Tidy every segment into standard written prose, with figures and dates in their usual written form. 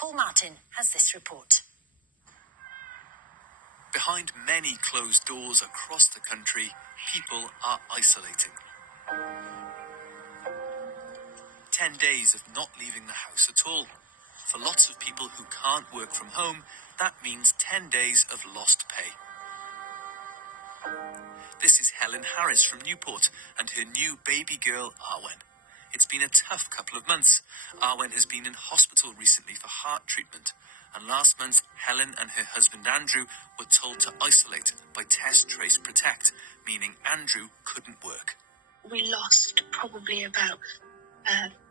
Paul Martin has this report. Behind many closed doors across the country, people are isolating. 10 days of not leaving the house at all. For lots of people who can't work from home, that means 10 days of lost pay. This is Helen Harris from Newport and her new baby girl, Arwen. It's been a tough couple of months. Arwen has been in hospital recently for heart treatment. And last month, Helen and her husband Andrew were told to isolate by test, trace, protect, meaning Andrew couldn't work. We lost probably about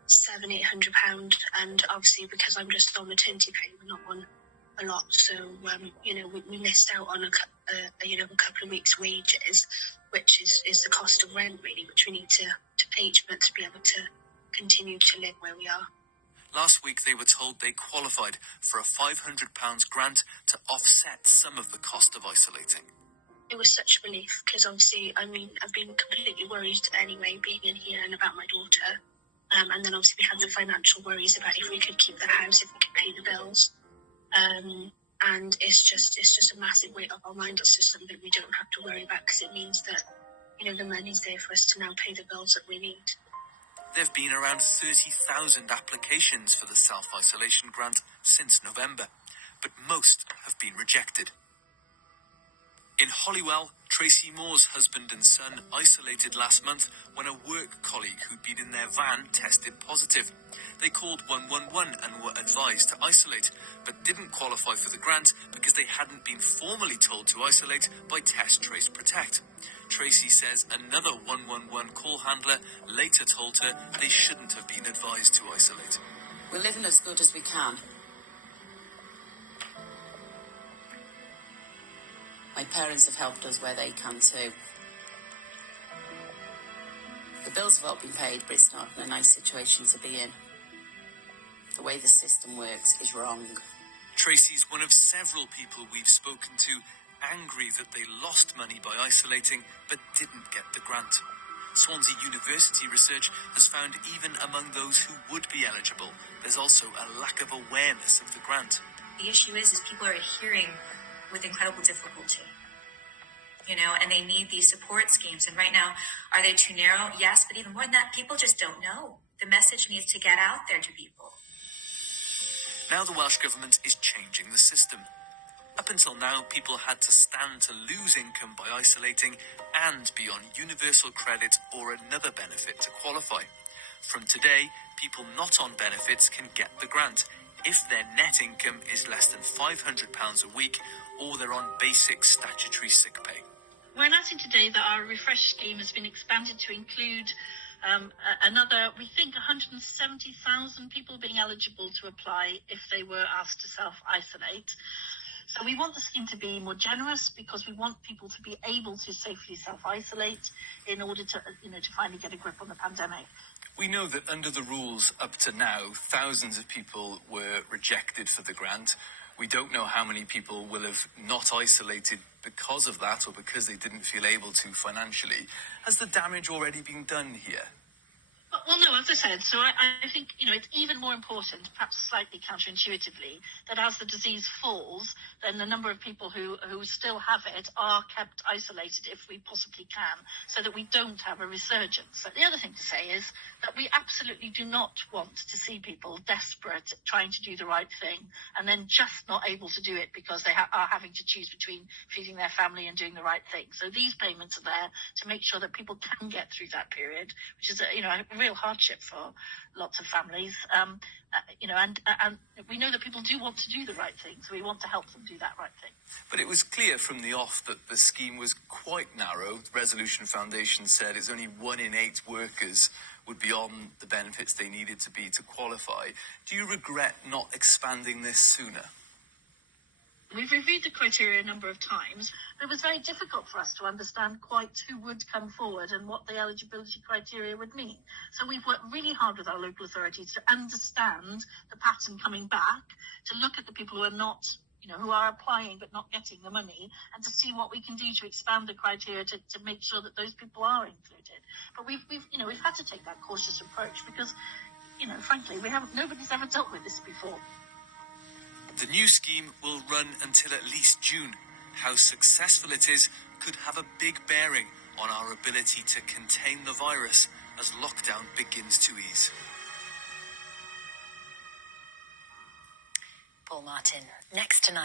£700-800, and obviously because I'm just on maternity pay, we're not on a lot, so we missed out on a couple of weeks' wages, which is the cost of rent really, which we need to pay each month to be able to continue to live where we are. Last week they were told they qualified for a £500 grant to offset some of the cost of isolating. It was such a relief because obviously, I've been completely worried anyway, being in here and about my daughter. And then obviously we had the financial worries about if we could keep the house, if we could pay the bills. And it's just a massive weight off our mind. It's just something we don't have to worry about because it means that, the money's there for us to now pay the bills that we need. There have been around 30,000 applications for the self-isolation grant since November, but most have been rejected. In Holywell, Tracy Moore's husband and son isolated last month when a work colleague who'd been in their van tested positive. They called 111 and were advised to isolate, but didn't qualify for the grant because they hadn't been formally told to isolate by Test, Trace, Protect. Tracy says another 111 call handler later told her they shouldn't have been advised to isolate. We're living as good as we can. My parents have helped us where they can too. The bills have all been paid, but it's not a nice situation to be in. The way the system works is wrong. Tracy's one of several people we've spoken to angry that they lost money by isolating but didn't get the grant. Swansea University research has found even among those who would be eligible, there's also a lack of awareness of the grant. The issue is people are adhering with incredible difficulty, and they need these support schemes. And right now, are they too narrow? Yes, but even more than that, people just don't know. The message needs to get out there to people. Now the Welsh Government is changing the system. Up until now, people had to stand to lose income by isolating and be on universal credit or another benefit to qualify. From today, people not on benefits can get the grant if their net income is less than £500 a week or they're on basic statutory sick pay. We're announcing today that our refresh scheme has been expanded to include another, we think, 170,000 people being eligible to apply if they were asked to self-isolate. So we want the scheme to be more generous because we want people to be able to safely self-isolate in order to, to finally get a grip on the pandemic. We know that under the rules up to now, thousands of people were rejected for the grant. We don't know how many people will have not isolated because of that or because they didn't feel able to financially. Has the damage already been done here? Well, no, as I said, so I think, it's even more important, perhaps slightly counterintuitively, that as the disease falls, then the number of people who still have it are kept isolated if we possibly can, so that we don't have a resurgence. So the other thing to say is that we absolutely do not want to see people desperate trying to do the right thing and then just not able to do it because they are having to choose between feeding their family and doing the right thing. So these payments are there to make sure that people can get through that period, which is, a real hardship for lots of families, and we know that people do want to do the right thing, so we want to help them do that right thing. But it was clear from the off that the scheme was quite narrow. The Resolution Foundation said it's only 1 in 8 workers would be on the benefits they needed to be to qualify. Do you regret not expanding this sooner? We've reviewed the criteria a number of times, but it was very difficult for us to understand quite who would come forward and what the eligibility criteria would mean. So we've worked really hard with our local authorities to understand the pattern coming back, to look at the people who are not, who are applying but not getting the money, and to see what we can do to expand the criteria to make sure that those people are included. But we've had to take that cautious approach because, frankly, nobody's ever dealt with this before. The new scheme will run until at least June. How successful it is could have a big bearing on our ability to contain the virus as lockdown begins to ease. Paul Martin, next tonight.